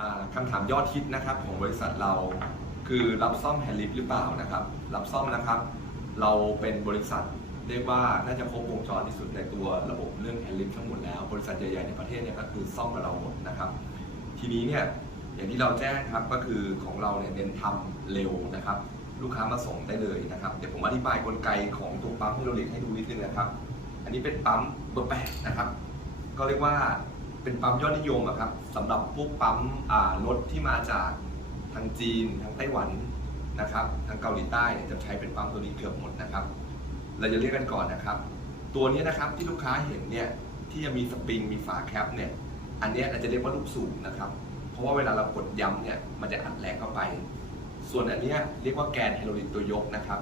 อ่าคำถามยอดฮิตนะครับของบริษัทเราคือรับซ่อมแฮนด์ลิฟหรือเปล่านะครับ รับซ่อมนะครับ เราเป็นบริษัทเรียกว่าน่าจะครบวงจรที่สุดในตัวระบบเรื่องแฮนด์ลิฟทั้งหมดแล้ว บริษัทใหญ่ๆในประเทศเนี่ยก็คือซ่อมกับเราหมดนะครับ ทีนี้เนี่ยอย่างที่เราแจ้งครับก็คือของเราเนี่ยเน้นทำเร็วนะครับ ลูกค้ามาส่งได้เลยนะครับเดี๋ยวผมอธิบายกลไกของตัวปั๊มไฮโดรลิกให้ดูนิดนึงนะครับ อันนี้เป็นปั๊มเบอร์แปดนะครับ ก็เรียกว่า เป็นปั๊มยอดนิยมอะครับสำหรับพวกปั๊มรถที่มาจากทางจีนทางไต้หวันนะครับ ทางเกาหลีใต้จะใช้เป็นปั๊มตัวนี้เกือบหมดนะครับ เราจะเรียกกันก่อนนะครับ ตัวนี้นะครับที่ลูกค้าเห็นเนี่ยที่จะมีสปริงมีฝาแคปเนี่ยอันนี้เราจะเรียกว่าลูกสูบนะครับ เพราะว่าเวลาเรากดย้ำเนี่ยมันจะอัดแรงเข้าไป ส่วนอันนี้เรียกว่าแกนไฮโดรลิกตัวยกนะครับ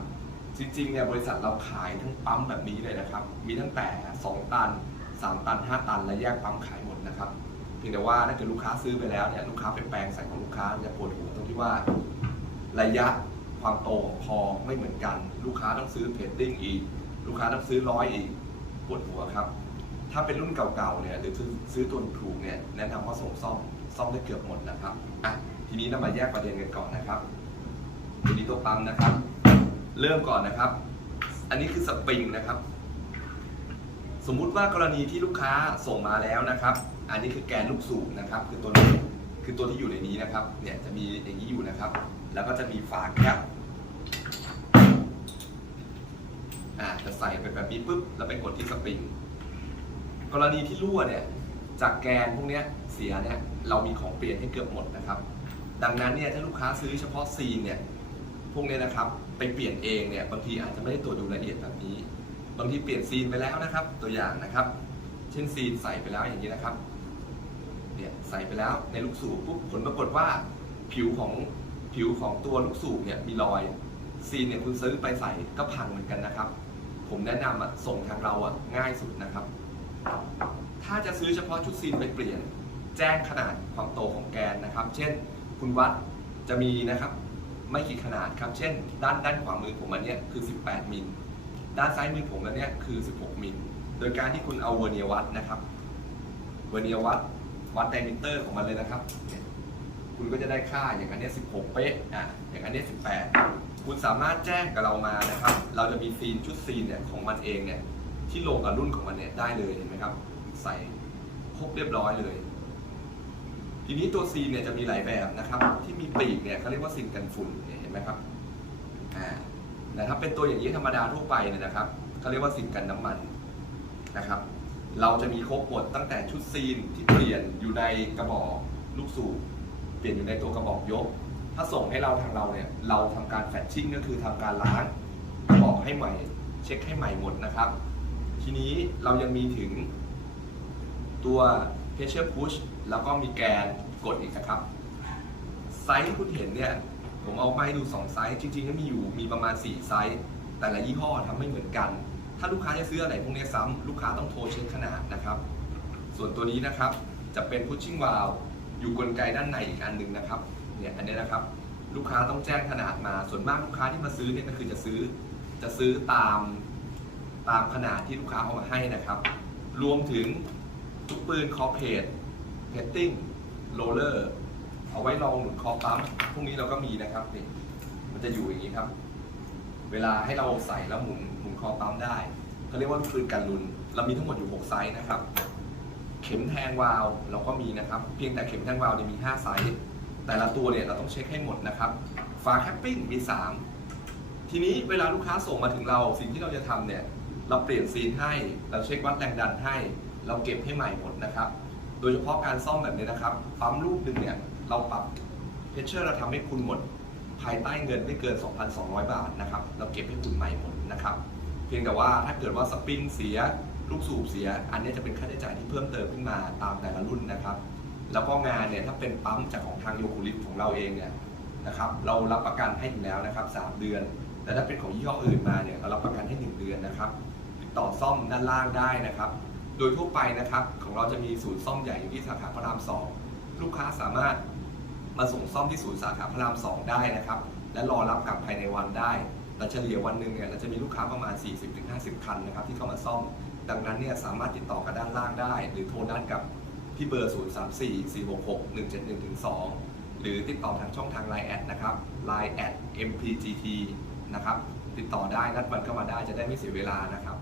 จริงๆเนี่ยบริษัทเราขายทั้งปั๊มแบบนี้เลยนะครับ มีตั้งแต่ 2 ตัน 3 ตัน 5 ตัน และแยกปั๊มขายหมดนะครับเพียงแต่ว่าถ้าเกิดลูกค้าซื้อไปแล้วเนี่ยลูกค้าไปแปลงใส่ของลูกค้าจะปวดหัวตรงที่ว่า ระยะความโตของคอไม่เหมือนกัน ลูกค้าต้องซื้อเพจติ้งอีก ลูกค้าต้องซื้อร้อยอีกปวดหัวครับ ถ้าเป็นรุ่นเก่าๆเนี่ยหรือซื้อซื้อตัวถูกเนี่ยแนะนำว่าส่งซ่อมซ่อมได้เกือบหมดนะครับอะทีนี้เรามาแยกประเด็นกันก่อนนะครับทีนี้ตัวปั๊มนะครับ เริ่มก่อนนะครับ อันนี้คือสปริงนะครับ สมมุติว่ากรณีที่ลูกค้าส่งมาแล้วนะครับ อันนี้คือแกนลูกสูบนะครับ คือตัวนี้คือตัวที่อยู่ในนี้นะครับ เนี่ยจะมีอย่างนี้อยู่นะครับ แล้วก็จะมีฝาแคปอ่าจะใส่ไปแบบนี้ปุ๊บแล้วไปกดที่สปริง กรณีที่รั่วเนี่ยจากแกนพวกเนี้ยเสียเนี่ยเรามีของเปลี่ยนให้เกือบหมดนะครับ ดังนั้นเนี่ยถ้าลูกค้าซื้อเฉพาะซีนเนี่ยพวกเนี้ยนะครับ ไปเปลี่ยนเองเนี่ยบางทีอาจจะไม่ได้ตรวจดูละเอียดแบบนี้ บางทีเปลี่ยนซีนไปแล้วนะครับ ตัวอย่างนะครับ เช่นซีนใส่ไปแล้วอย่างนี้นะครับเนี่ยใส่ไปแล้วในลูกสูบปุ๊บผลปรากฏว่าผิวของผิวของตัวลูกสูบเนี่ยมีรอยซีนเนี่ยคุณซื้อไปใส่ก็พังเหมือนกันนะครับ ผมแนะนำอะส่งทางเราอะง่ายสุดนะครับ ถ้าจะซื้อเฉพาะชุดซีนไปเปลี่ยน แจ้งขนาดความโตของแกนนะครับ เช่น คุณวัดจะมีนะครับ ไม่กี่ขนาดครับ เช่น ด้านด้านขวามือผมอันเนี้ยคือ 18 มิล ด้านซ้ายมือผมอันเนี้ยคือ 16 มิล โดยการที่คุณเอาเวอร์เนียวัดนะครับเวอร์เนียวัดวัดไดมิเตอร์ของมันเลยนะครับ คุณก็จะได้ค่าอย่างอันเนี้ย16 เป๊ะอะอย่างอันเนี้ย18 คุณสามารถแจ้งกับเรามานะครับ เราจะมีซีนชุดซีนเนี่ยของมันเองเนี่ยที่ลงกับรุ่นของมันเนี่ยได้เลยเห็นไหมครับ ใส่ครบเรียบร้อยเลย ทีนี้ตัวซีนเนี่ยจะมีหลายแบบนะครับ ที่มีปีกเนี่ยเขาเรียกว่าซีนกันฝุ่นเห็นไหมครับอ่า แต่ถ้าเป็นตัวอย่างนี้ธรรมดาทั่วไปเนี่ยนะครับเขาเรียกว่าซีนกันน้ำมันนะครับ เราจะมีครบหมดตั้งแต่ชุดซีนที่เปลี่ยนอยู่ในกระบอกลูกสูบเปลี่ยนอยู่ในตัวกระบอกยก ถ้าส่งให้เราทางเราเนี่ยเราทำการแฟชชิ่งก็คือทำการล้างกระบอกให้ใหม่ เช็คให้ใหม่หมดนะครับ ทีนี้เรายังมีถึงตัว pressure push แล้วก็มีแกนกดอีกนะครับไซส์ที่คุณเห็นเนี่ย ผมเอามาให้ดู 2 ไซส์จริงๆก็มีอยู่มีประมาณ 4 ไซส์ แต่ละยี่ห้อทำไม่เหมือนกัน ถ้าลูกค้าจะซื้ออะไรพวกนี้ซ้ำลูกค้าต้องโทรเช็คขนาดนะครับ ส่วนตัวนี้นะครับจะเป็น pushing valve อยู่กลไกด้านในอีกอันหนึ่งนะครับเนี่ยอันนี้นะครับ ลูกค้าต้องแจ้งขนาดมาส่วนมากลูกค้าที่มาซื้อเนี่ยก็คือจะซื้อจะซื้อตามตามขนาดที่ลูกค้าเอามาให้นะครับ รวมถึงทุกปืนคอเพจเพจติ้งโรเลอร์ เอาไว้รองหนุนคอปั๊มพวกนี้เราก็มีนะครับนี่มันจะอยู่อย่างนี้ครับ เวลาให้เราใส่แล้วหมุนหมุนคอปั๊มได้เขาเรียกว่าปืนกันลุนเรามีทั้งหมดอยู่6ไซส์นะครับ เข็มแทงวาลเราก็มีนะครับ เพียงแต่เข็มแทงวาลเนี่ยมี 5 ไซส์แต่ละตัวเนี่ยเราต้องเช็คให้หมดนะครับฝาแคปปิ้งมี 3 ทีนี้เวลาลูกค้าส่งมาถึงเราสิ่งที่เราจะทำเนี่ยเราเปลี่ยนซีนให้ เราเช็ควัดแรงดันให้ เราเก็บให้ใหม่หมดนะครับ โดยเฉพาะการซ่อมแบบนี้นะครับ ปั๊มลูกหนึ่งเนี่ย เราปรับเพชเชอร์เราทำให้คุณหมด ภายใต้เงินไม่เกิน 2,200 บาทนะครับ เราเก็บให้คุณใหม่หมดนะครับ เพียงแต่ว่าถ้าเกิดว่าสปริงเสีย ลูกสูบเสีย อันนี้จะเป็นค่าใช้จ่ายที่เพิ่มเติมขึ้นมาตามแต่ละรุ่นนะครับ แล้วก็งานเนี่ยถ้าเป็นปั๊มจากของทางโยคุริของเราเองเนี่ยนะครับเรารับประกันให้อยู่แล้วนะครับ 3 เดือน แต่ถ้าเป็นของยี่ห้ออื่นมาเนี่ยเรารับประกันให้ 1 เดือนนะครับติดต่อซ่อมด้านล่างได้นะครับ โดยทั่วไปนะครับ ของเราจะมีศูนย์ซ่อมใหญ่อยู่ที่สาขาพระรามสองลูกค้าสามารถมาส่งซ่อมที่ศูนย์สาขาพระรามสองได้นะครับ และรอรับกลับภายในวันได้แต่เฉลี่ยวันหนึ่งเนี่ยเราจะมีลูกค้าประมาณ 40-50 คันนะครับที่เข้ามาซ่อม ดังนั้นเนี่ยสามารถติดต่อกับด้านล่างได้ หรือโทรนัดกับที่เบอร์ 0 3 4 4 6 6 1 7 1 2 หรือติดต่อทางช่องทาง Line แอดนะครับ Line แอด mpgt นะครับ ติดต่อได้นัดวันเข้ามาได้จะได้ไม่เสียเวลานะครับ